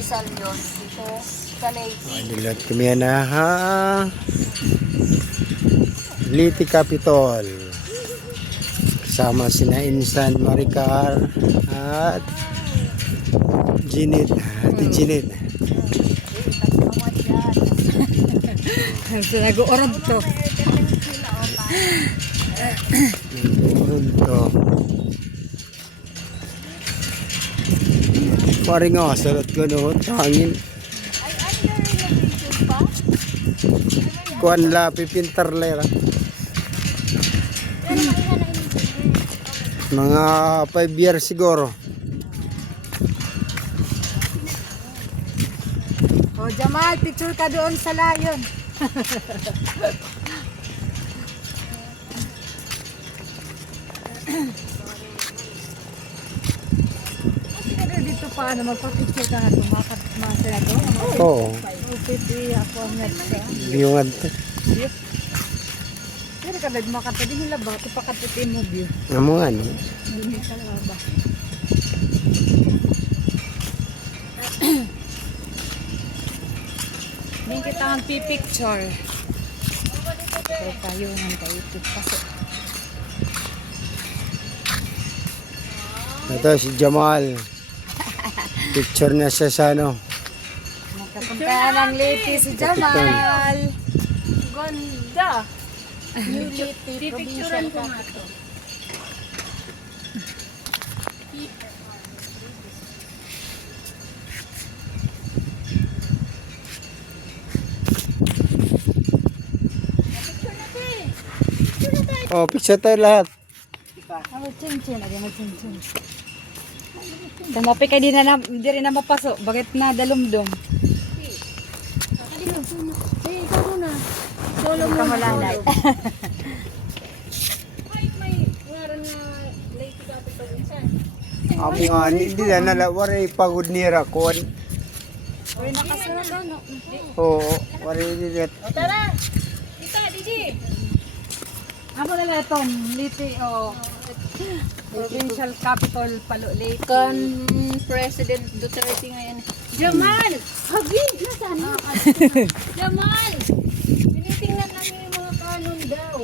Rizal yun. Dito sa Leyte. Nilat kami na ha. Leyte Capitol. Kasama sina Insan, Maricar at Ginit. Ate Ginit. So, nag-uorod to. Nag-uorod to. Paring nga, salot ko no. Hangin. Ay, under renovation pa? Kuan la, pipintar lera. Mga 5 years siguro. O, Jamal, picture ka doon sa layon. Pero dito paano magpa-picture ka nga tumakat masaya to? Oo. Pwede ako ang nagsa. Yung adto. Pero ka nagmakata din nila ba? Ito pakatutin mo view. Amo nga ni. Hindi ka lang ba? Hindi kita ang pipicture. Pero tayo ng tayo pasok. Ito si Jamal. Picture na siya sa ano. Nakapunta ng Leyte si Jamal. Ganda. New Leyte Provincial Capital. Oh, picture tayo lahat. Mag-chin-chin. Lagi mag-chin-chin. Tumapi ka di rin na mapasok. Bakit na dalumdum? Hey, ikaw muna. Solo Ka malalay. May ngaran nga Leyte Capital insan. Amo nga, hindi na nalawaray pagod nira kuan. Uy, nakasunod daw, no? Oo, waray nila. O tara. Kita, Didi. Amo na lang itong Leyte o Provincial Capital Palo Leyte. Kan President Duterte ngayon. Jamal! Habib! Nasaan na? Jamal! Tinitingnan lang yung mga kanon daw.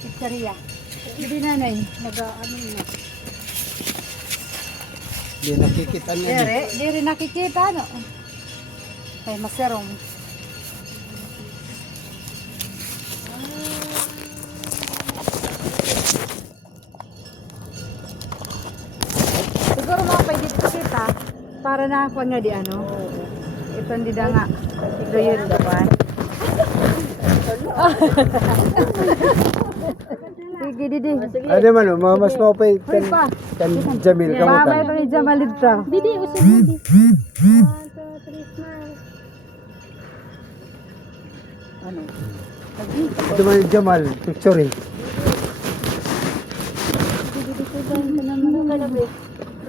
Pizzeria. Hindi nanay. Nag-ano na. Hindi nakikita na din. Di rin nakikita, no? Kay maserong. Siguro mga pwede dito kita para na ako nga di ano. Ito hindi da nga. Ito yun dapat. Sige, Didi. Ano man, mga mas mapay kan Jamil Mama kamutan. ito ni Jamal dito. Didi, usap Didi. 1, 2, 3, smile. Ano? Ito man yung Jamal, picture eh.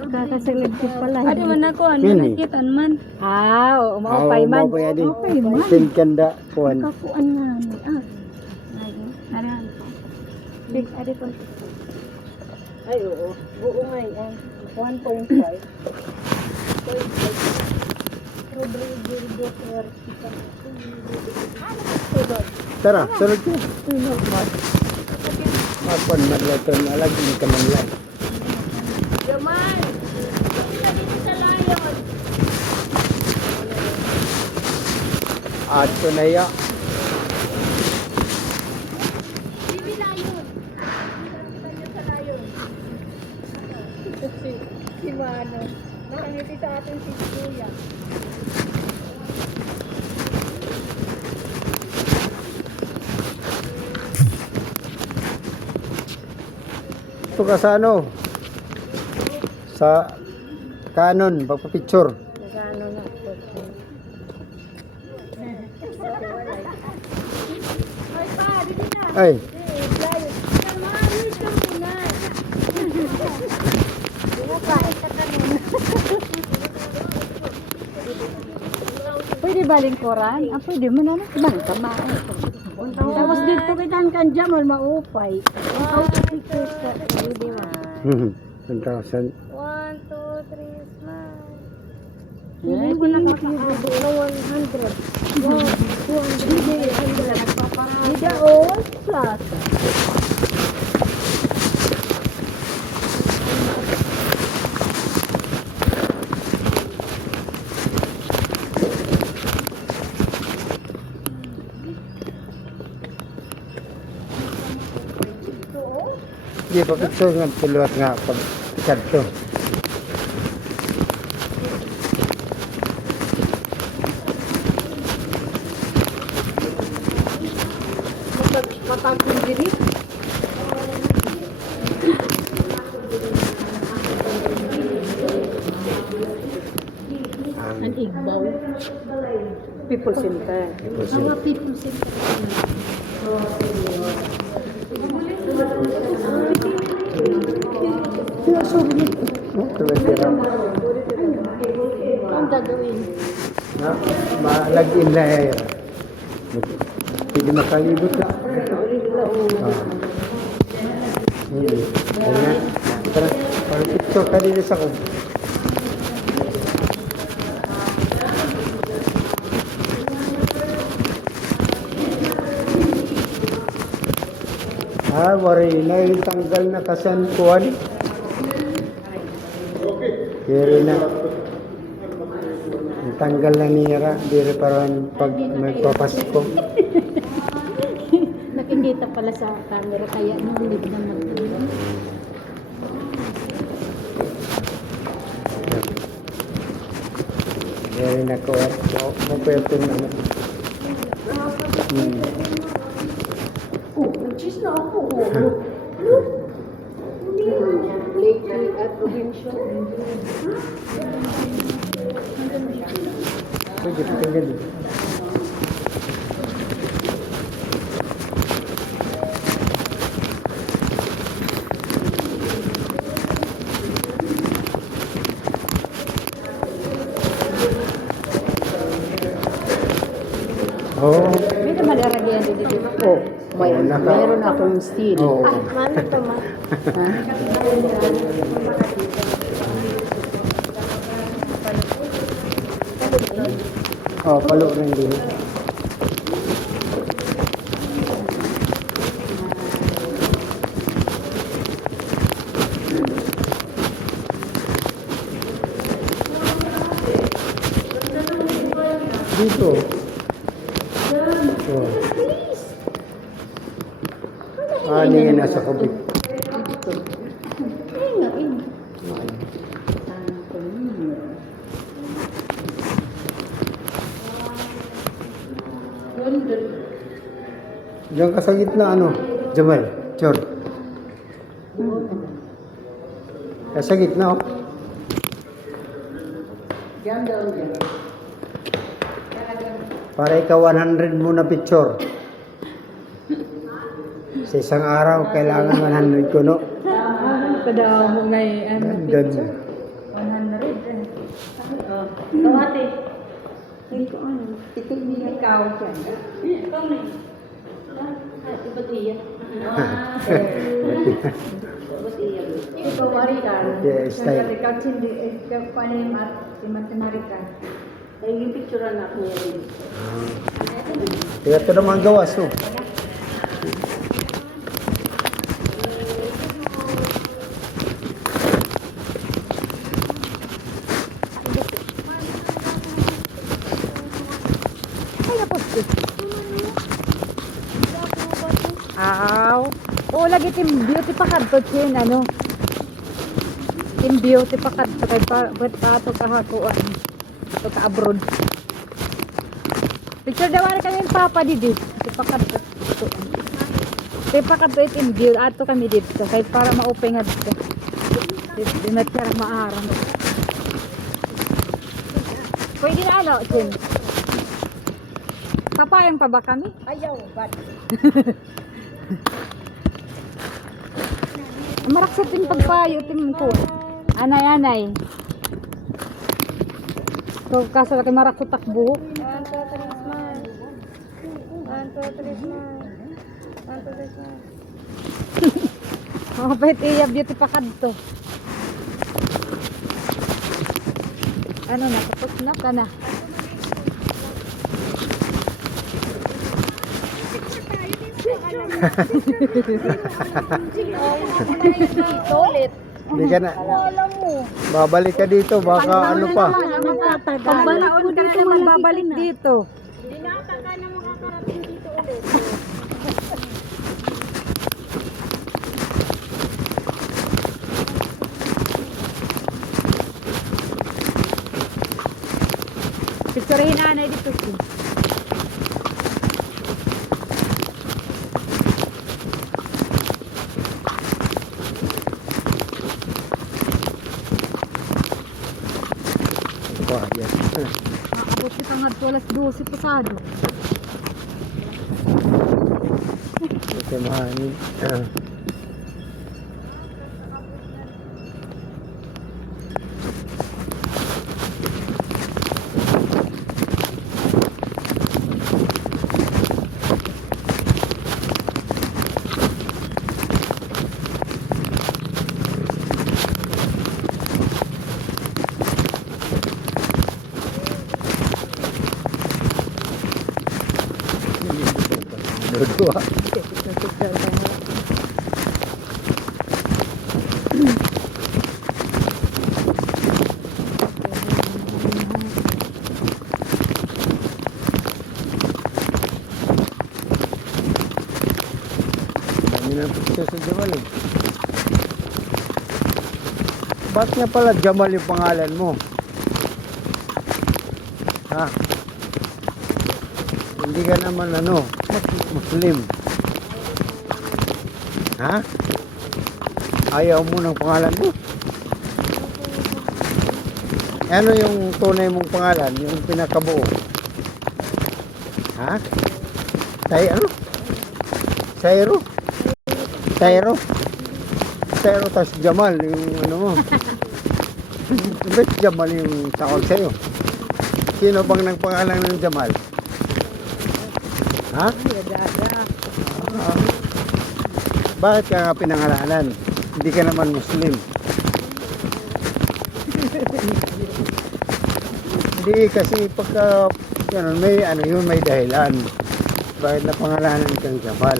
Kakasilagkit pala. Adi man ako, ano Yun eh. nakita man. Oo, maupay man. Maupay adi. Maupay man. Kanda kuan. Kakuan nga ni. Naran. Big, adi po. Ay, oo. Buo nga yan. 1.5. Rodrigo Duterte. Tara, sunod ko. Makuan madlato na lagi ni kamanlan. Jamal! Kita dito sa layon. Ato na ya. Bibi layon. Kita niyo sa layon. Si Mano. Nakangiti sa atin si Kuya. Ito ka sa ano? Sa kanon, pagpa-picture. Nagano na po. Ay pa, dito na. Ay, Layon. Jamal, wait ka muna. Pinapait ka kanina. Pwede ba lingkuran? Ah, pwede mo na. Balik ka ma. Tapos dito kita kan Jamal maupay. Auto pictures ka. Hindi mo. 1,000. 1, 2, 3, smile. ko nakakaabot na 100. 200. Hindi all plaza. Di pa picture nga puluhat nga pag kadto. Matapos diri. Ang igbaw. People Center. Mga people center. Ang gagawin. Na malagin na eh. Hindi makalibot na. Hindi. Kaya, tara, para picture ka din sa ko. Wari na yung tanggal na kasankuan. Kiri na. Yung tanggal na nira. Diri parang pag magpapasko. Nakikita pala sa camera kaya nulib na mag-inom. Diri na ko. Mapwerte na. Nag-cheese na ako. Lake at provincial. Pwede, pwede. Oh. May naman aragyan dito. Oh, may, Oh, mayroon akong steel. Oh. Mana to ma? Oh, palo rin din. Dito. Oh. Ano yung nasa kabit? Ay nga, eh. Diyan ka sa gitna, ano? Jamal, Chor. Sa gitna, oh. Para ikaw 100 muna picture. Sa isang araw, kailangan 100 ko, no? Kada mo ngay Ganda. 100 eh. Kawate. Ito ano? Ito niya. Ikaw dyan. Ikaw na. Iba't iya. Iba't iya. Ikaw wari ka. Yeah, style. Ikaw sindi, ikaw panimat, imat-marikan. Kaya yung picturean ako niya rin. Kaya ito naman gawas, no? Aw. Oo, lagi team beauty pa kadto chin, ano. Team beauty pa kadto kay pa to kahakuan. To ka abroad. Picture daw ari kami papa didi. Ti pa kadto. Ti pa kadto team beauty ato kami dito kay para ma-open nga dito. Di na siya maarang. Pwede na ano, chin. Papayang pa ba kami? Ayaw, bad. Maraksa ting pagpayo ting ko. Anay. So kaso laki marakso takbo. 1, 2, 3, smile. 1, 2, 3, smile. 1, 2, 3, smile. Mapait iya beauty pa kadto. Ano na, tapos na ka na. Dito ulit. Hindi ka na. Alam mo. Babalik ka dito, baka ano pa. Pagbalik ko dito, magbabalik dito. Dinataka na makakarating dito ulit. Picturehin na na dito. Wah, yan. Abot kita nga to alas 12 pasado. Ito mahangin. Dua-dua. Dami na picture sa Jamal eh. Ba't nga pala Jamal yung pangalan mo? Ha? Hindi ka naman ano, Muslim. Ha? Ayaw mo ng pangalan mo? Ano yung tunay mong pangalan? Yung pinakabuo? Ha? Ano? Sairo? Sairo? Sairo tas Jamal yung ano mo. Ba't Jamal yung tawag sa'yo? Sino bang nagpangalan ng Jamal? Ha? Bakit ka nga pinangalanan? Hindi ka naman Muslim. Hindi kasi pagka ganun, may ano yun, may dahilan. Bakit na pangalanan kang Jamal?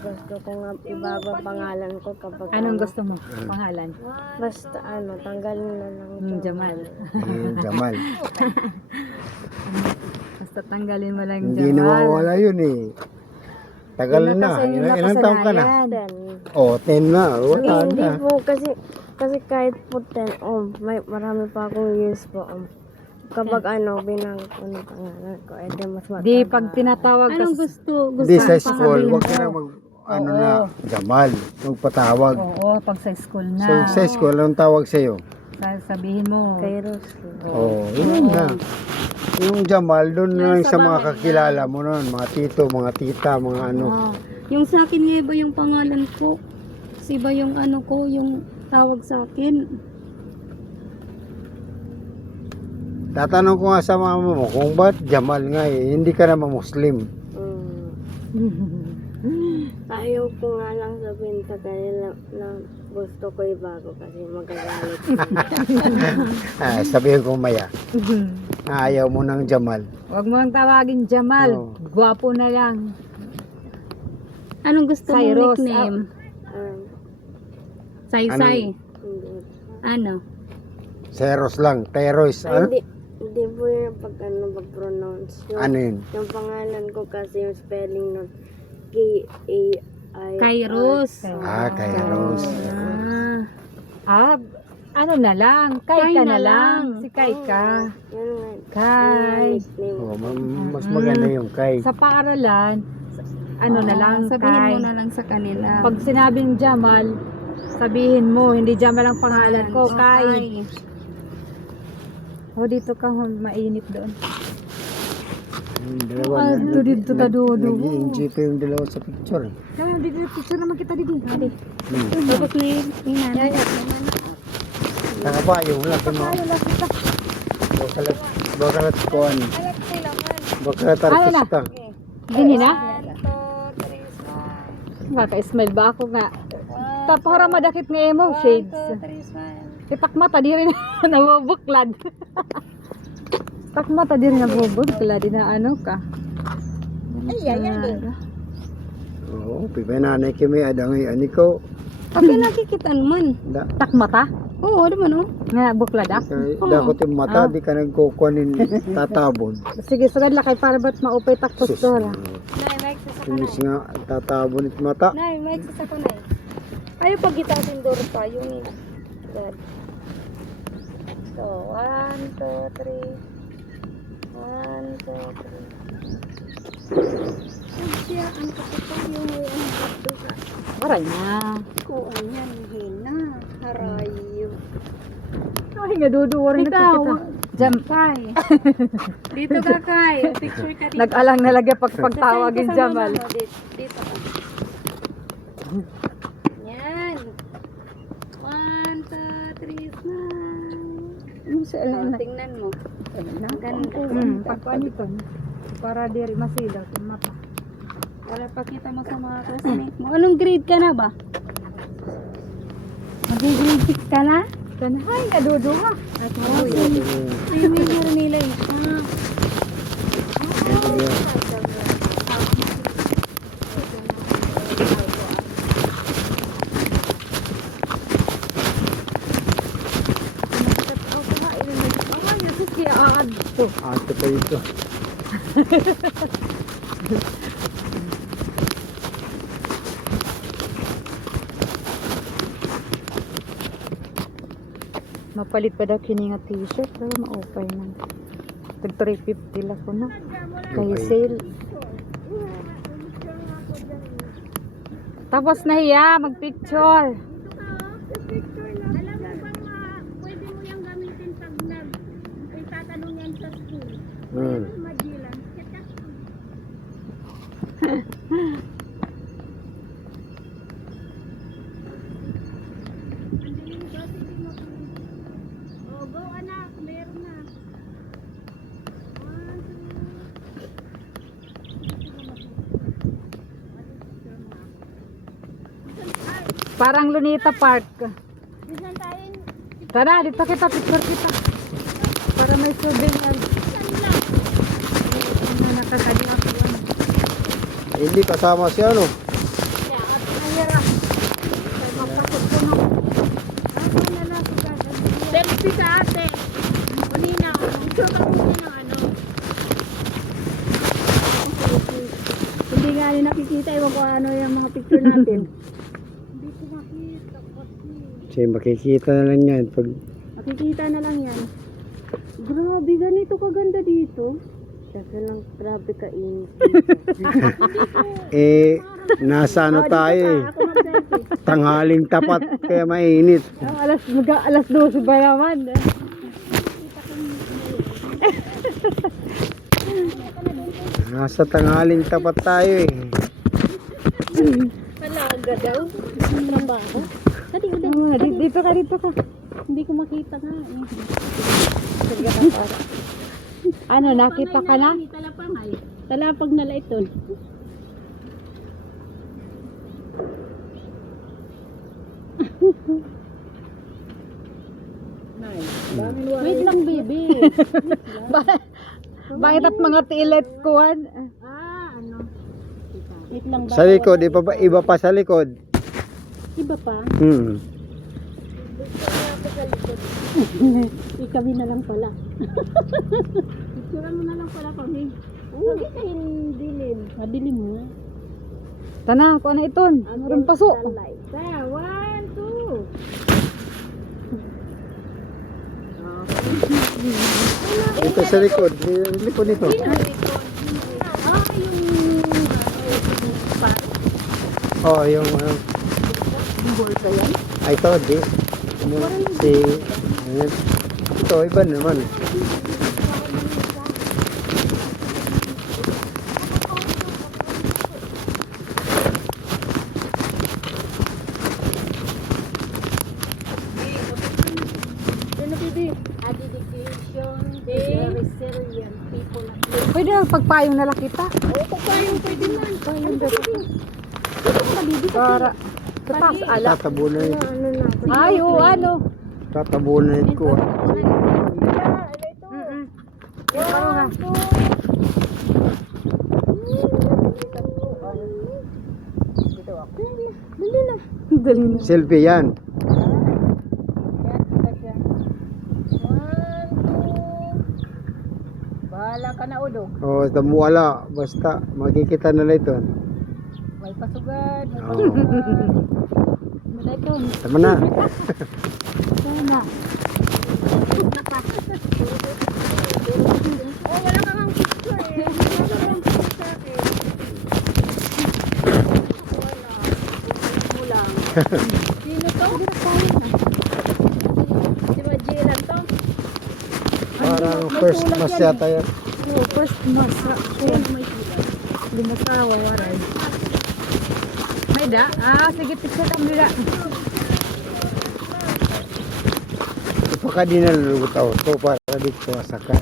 Gusto ko nga ibago pangalan ko kapag Anong gusto mo? Pangalan? basta tanggalin na lang Jamal. Jamal. Basta tanggalin mo lang Hindi Jamal. nawawala yun eh. Tagal Yun na na. kasi yung Ilang taon ka na? nakasanayan. Oh, 10 na. Wala Hindi na. po kasi kahit po 10 may marami pa akong years po kapag binang ko ng pangalan ko edi mas matagal. Di pag tinatawag ka. Anong gusto Hindi sa Gusto school. sabihin Huwag ka mo. na mag ano Oo. na. Jamal. Magpatawag. Oo, pag sa school na. So sa school, anong tawag sa'yo? Sabihin mo. Kairos. Oh, yun na. Yung Jamal, doon na lang sa mga kakilala mo nun. Mga tito, mga tita, mga ano. Yung sa akin nga iba yung pangalan ko. Kasi iba yung ko, yung tawag sa akin. Tatanong ko nga sa mama mo kung ba't Jamal nga eh. Hindi ka naman Muslim. Ayaw ko nga lang sabihin sa kanila na gusto ko ibago kasi magagalit. Sabihin ko maya. Ayaw mo ng Jamal. Huwag mo ang tawagin Jamal. Oo. Gwapo na lang. Anong gusto mong Cyrus, nickname? Say-say. Ano? Seros lang. Teros. Ano? Hindi po yung pag-pronounce. Ano yun? Yung pangalan ko kasi yung spelling nun. K-A-I. Kairos. Kairos. Ano na lang. Kay ka na lang. Si Kay ka. Yun nga. Kay. Nickname. Oh, mas maganda yung kay. Sa paaralan, ano na lang, Sabihin Kay. mo na lang sa kanila. Pag sinabing Jamal, sabihin mo, hindi Jamal ang pangalan ko, Kay. O, dito ka, mainit doon. Yung dalawa na. Dito ta dodo. Nag-i-enjoy pa yung dalawa sa picture. Dito, picture naman kita dito. Tapos ni nanay. Nakapayo mo lang. Tayo lang kita. Bakalat kuhan. Alam ko laman. Bakalat Ano na? artista. Gini na? 1, 2, 3, smile. Maka-smile ba ako nga? Tapos madakit nga emo, shades. 1, 2, 3, smile. Ipak mata, di rin nabubuklad. Ipak mata, di rin nabubuklad. Di na ano ka. Ay, yan. Oo, pipay nanay kami adangay ani ko. Pagka nakikita naman. Da, Tak mata? Oo, di man oh. Nga, buklad ah. dakot yung mata, di ka nagkukuhanin tatabon. Sige, sagad lakay para ba't maupay taktos Sus, to la. Nay, Mike, sa Sinis nga, tatabon it mata. Nay, Mike, sa sakanay. Ayaw pag gitasin door pa, yung dad. So, 1, 2, 3. 1, 2, 3. Siya, ang kapitang yung may ang kapdo ka. Aray na. Ko, yan, hina. Harayo. Ay, nga duduwarin na Ikaw, kita. Jam. Kay. Dito ka, Kay. Picture ka dito. Nag-alang na lagya pagtawagin Sa Jamal. mama mo, dito ka. Yan. 1, 2, 3, smile. Oh, tingnan mo. Ang ganda. Pagpaan ito. Para diri masilaw yung mata. Para pakita mo sa mga classmates mo. Anong grade ka na ba? Mag-grade 6 ka na? Ay, nga duduha. At ay, may meron nila yun. Ate pa ito. Mapalit pa daw kini nga t-shirt pero maupay na. Tag 350 lang ko na. Kaya Okay. sale. Tapos na hiya, magpicture. Pwede mo yung gamitin pag nag-tatanong yan sa school. Hmm. Magellan. Oh, go anak, meron na. Parang Lunita Park. Bisan tayo, Tara, dito kita, picture kita. Para may souvenir. Ano nakakadi ako. Hindi kasama siya, no? selfie sa ate. Unina, ito ka muna ng ano. Hindi nga rin nakikita, iwan ko ano yung mga picture natin. Hindi ko makita kasi. Siya makikita na lang yan pag Makikita na lang yan. Grabe, ganito kaganda dito. Saka lang, grabe ka nasa ano tayo eh. Ako mag-selfie. Tanghaling tapat kaya mainit. Alas 12 ba naman? Nasa tanghaling tapat tayo eh. Palaga daw. Trabaho. Dito ka. Hindi ko makita nga. Ano, nakita ka na? Talapangay. Talapag na laiton. Wait lang, baby. Bakit at mga tilet kuhan? Ano? Wait lang ba? Sa likod, iba pa sa likod. Iba pa? Hmm. Ikabi na lang pala. Picturean mo na lang pala kami. Huwag ka dilim. Madilim mo. Tana, kung ano iton? Meron paso. Sa 1, 2. Ito sa likod. Sa likod nito. Oh, yung ano. Ay, ito, di. Ayan. Ito, iba naman. Di. A dedication to the resilient people of Luzon. Pwede lang pagpayong na lang kita. Oo, pagpayong pwede man. Payong daw. Dito ka malibi kasi. Para sa taas ala. Tatabunan, Ano na. Ay, oo, ano. tatabunan ko. Mm-mm. Ano nga? Dito ako. Dali na. Dali na. Selfie yan. Yan, kita siya. 1, 2. Bahala ka na, Udog. O, tamuwala. Basta, makikita na lang ito. May pasugad. May Oo. pasugad. Ito. Tama na. Sana. Oh, wala kang ang picture eh. Wala kang ang picture sa akin. Wala. Mo lang. Sino to? Si Majilan to? Parang first mas yata yan. Oh, first masa. Yan, may sila. Limasawa, waray. May da? Sige, picture lang nila. Ipaka din na lulutaw to para dito masakan.